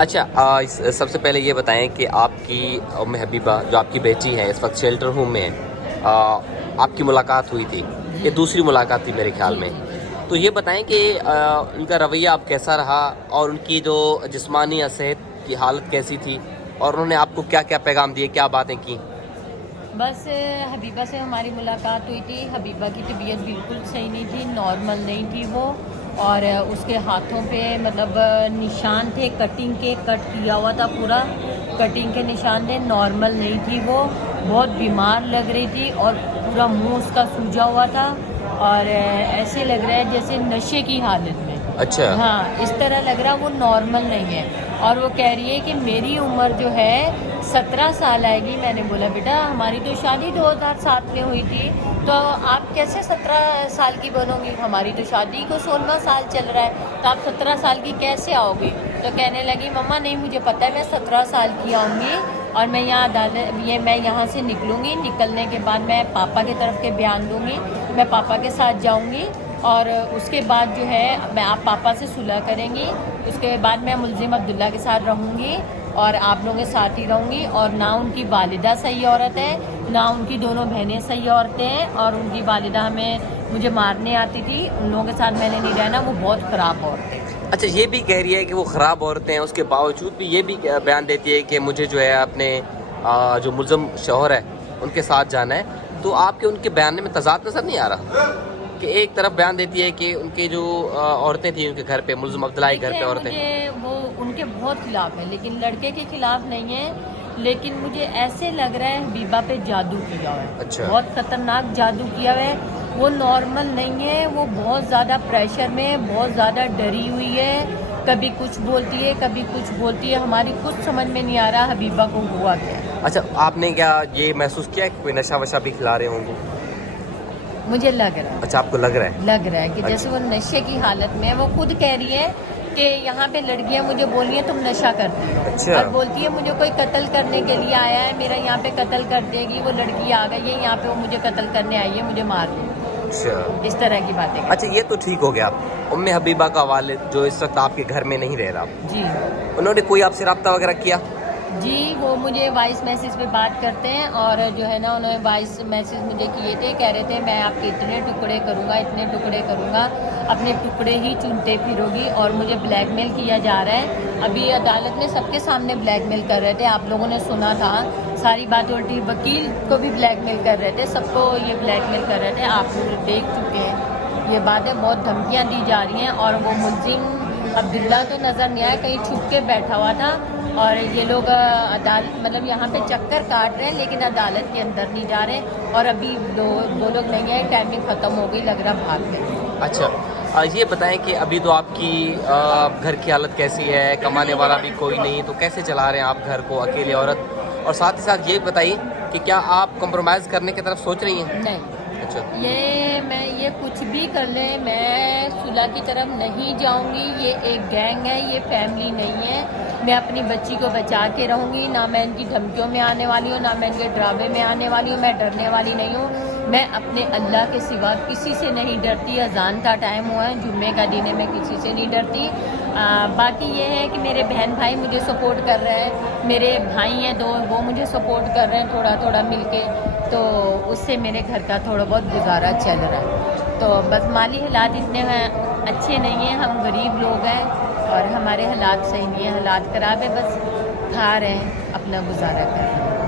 اچھا، سب سے پہلے یہ بتائیں کہ آپ کی ام حبیبہ جو آپ کی بیٹی ہے اس وقت شیلٹر ہوم میں ہے، آپ کی ملاقات ہوئی تھی، یہ جی دوسری ملاقات تھی میرے خیال جی میں، جی جی جی تو یہ بتائیں کہ ان کا رویہ اب کیسا رہا اور ان کی جو جسمانی یا صحت کی حالت کیسی تھی، اور انہوں نے آپ کو کیا کیا پیغام دیے، کیا باتیں کی؟ بس حبیبہ سے ہماری ملاقات ہوئی تھی. حبیبہ کی طبیعت بالکل صحیح نہیں تھی، نارمل نہیں تھی وہ. اور اس کے ہاتھوں پہ مطلب نشان تھے کٹنگ کے، کٹ کیا ہوا تھا پورا، کٹنگ کے نشان تھے. نارمل نہیں تھی وہ، بہت بیمار لگ رہی تھی اور پورا منہ اس کا سوجا ہوا تھا اور ایسے لگ رہا ہے جیسے نشے کی حالت میں. اچھا ہاں اس طرح لگ رہا وہ نارمل نہیں ہے. اور وہ کہہ رہی ہے کہ میری عمر جو ہے 17 سال آئے گی. میں نے بولا بیٹا ہماری تو شادی 2007 میں ہوئی تھی، تو آپ کیسے 17 سال کی بنو گی؟ ہماری تو شادی کو 16 سال چل رہا ہے، تو آپ 17 سال کی کیسے آؤ گی؟ تو کہنے لگی مما نہیں مجھے پتہ ہے میں 17 سال کی آؤں گی اور میں یہاں سے نکلوں گی. نکلنے کے بعد میں پاپا کی طرف کے بیان دوں گی، میں پاپا کے ساتھ جاؤں گی اور اس کے بعد جو ہے میں آپ پاپا سے صلح کریں گی. اس کے بعد میں ملزم عبداللہ کے ساتھ رہوں گی اور آپ لوگوں کے ساتھ ہی رہوں گی. اور نہ ان کی والدہ صحیح عورت ہے، نہ ان کی دونوں بہنیں صحیح عورتیں ہیں، اور ان کی والدہ مجھے مارنے آتی تھی. ان لوگوں کے ساتھ میں نے نہیں رہنا، وہ بہت خراب عورتیں. اچھا، یہ بھی کہہ رہی ہے کہ وہ خراب عورتیں ہیں، اس کے باوجود بھی یہ بھی بیان دیتی ہے کہ مجھے جو ہے اپنے جو ملزم شوہر ہے ان کے ساتھ جانا ہے. تو آپ کے ان کے بیان میں تضاد نظر نہیں آ رہا کہ ایک طرف بیان دیتی ہے کہ ان کے جو عورتیں تھیں ان کے گھر پہ، ملزم عبداللہ کے گھر پہ دیکھیں عورتیں؟ مجھے وہ ان کے بہت خلاف ہے، لیکن لڑکے کے خلاف نہیں ہے. لیکن مجھے ایسے لگ رہا ہے حبیبہ پہ جادو کیا ہوا ہے، اچھا بہت خطرناک جادو کیا ہوا ہے. وہ نارمل نہیں ہے، وہ بہت زیادہ پریشر میں ہے، بہت زیادہ ڈری ہوئی ہے. کبھی کچھ بولتی ہے کبھی کچھ بولتی ہے. ہماری کچھ سمجھ میں نہیں آ رہا حبیبہ کو ہوا کیا ہے. اچھا، آپ نے کیا یہ محسوس کیا کہ کوئی نشہ وشہ بھی کھلا رہے ہوں گے؟ مجھے لگ رہا اچھا، آپ کو لگ رہا ہے کہ ہے؟ جیسے اچھا وہ نشے کی حالت میں ہے. وہ خود کہہ رہی ہے کہ یہاں پہ لڑکیاں مجھے بول رہی ہیں تم نشہ کرتی ہو، اچھا اور بولتی ہے مجھے کوئی قتل کرنے کے لیے آیا ہے، میرا یہاں پہ قتل کر دے گی. وہ لڑکی آ گئی ہے یہاں پہ، وہ مجھے قتل کرنے آئی ہے، مجھے مار دے گی. اچھا اس طرح کی باتیں اچھا، کرتی یہ تو ٹھیک ہو گیا. ام حبیبہ کا والد جو اس وقت آپ کے گھر میں نہیں رہ رہا، ہے. جی انہوں نے کوئی آپ سے رابطہ وغیرہ کیا؟ جی وہ مجھے وائس میسیج پہ بات کرتے ہیں، اور جو ہے نا انہوں نے وائس میسیج مجھے کیے تھے. کہہ رہے تھے میں آپ کے اتنے ٹکڑے کروں گا، اتنے ٹکڑے کروں گا، اپنے ٹکڑے ہی چنتے پھرو گی. اور مجھے بلیک میل کیا جا رہا ہے. ابھی عدالت میں سب کے سامنے بلیک میل کر رہے تھے، آپ لوگوں نے سنا تھا ساری بات الٹی. وکیل کو بھی بلیک میل کر رہے تھے، سب کو یہ بلیک میل کر رہے تھے. آپ لوگ دیکھ چکے ہیں یہ باتیں، بہت دھمکیاں دی جا رہی ہیں. اور وہ ملزم عبداللہ تو نظر نہیں آیا، کہیں چھپ کے بیٹھا ہوا تھا. اور یہ لوگ عدالت مطلب یہاں پہ چکر کاٹ رہے ہیں لیکن عدالت کے اندر نہیں جا رہے. اور ابھی وہ لوگ نہیں آئے، ٹائمنگ ختم ہو گئی، لگ رہا بھاگ گئے. اچھا، یہ بتائیں کہ ابھی تو آپ کی گھر کی حالت کیسی ہے؟ کمانے والا بھی کوئی نہیں، تو کیسے چلا رہے ہیں آپ گھر کو، اکیلے عورت؟ اور ساتھ ہی ساتھ یہ بتائیے کہ کیا آپ کمپرومائز کرنے کی طرف سوچ رہی ہیں؟ نہیں، اچھا یہ کچھ بھی کر لیں میں صلح کی طرف نہیں جاؤں گی. یہ ایک گینگ ہے، یہ فیملی نہیں ہے. میں اپنی بچی کو بچا کے رہوں گی، نہ میں ان کی دھمکیوں میں آنے والی ہوں، نہ میں ان کے ڈرامے میں آنے والی ہوں. میں ڈرنے والی نہیں ہوں. میں اپنے اللہ کے سوا کسی سے نہیں ڈرتی. اذان کا ٹائم ہوا ہے، جمعے کا دن ہے، میں کسی سے نہیں ڈرتی. باقی یہ ہے کہ میرے بہن بھائی مجھے سپورٹ کر رہے ہیں، میرے بھائی ہیں دو، وہ مجھے سپورٹ کر رہے ہیں تھوڑا تھوڑا مل کے. تو اس سے میرے گھر کا تھوڑا بہت گزارا چل رہا ہے. تو بس مالی حالات اتنے اچھے نہیں ہیں، ہم غریب لوگ ہیں اور ہمارے حالات صحیح نہیں ہیں، حالات خراب ہے. بس کھا رہے ہیں، اپنا گزارا کر رہے ہیں.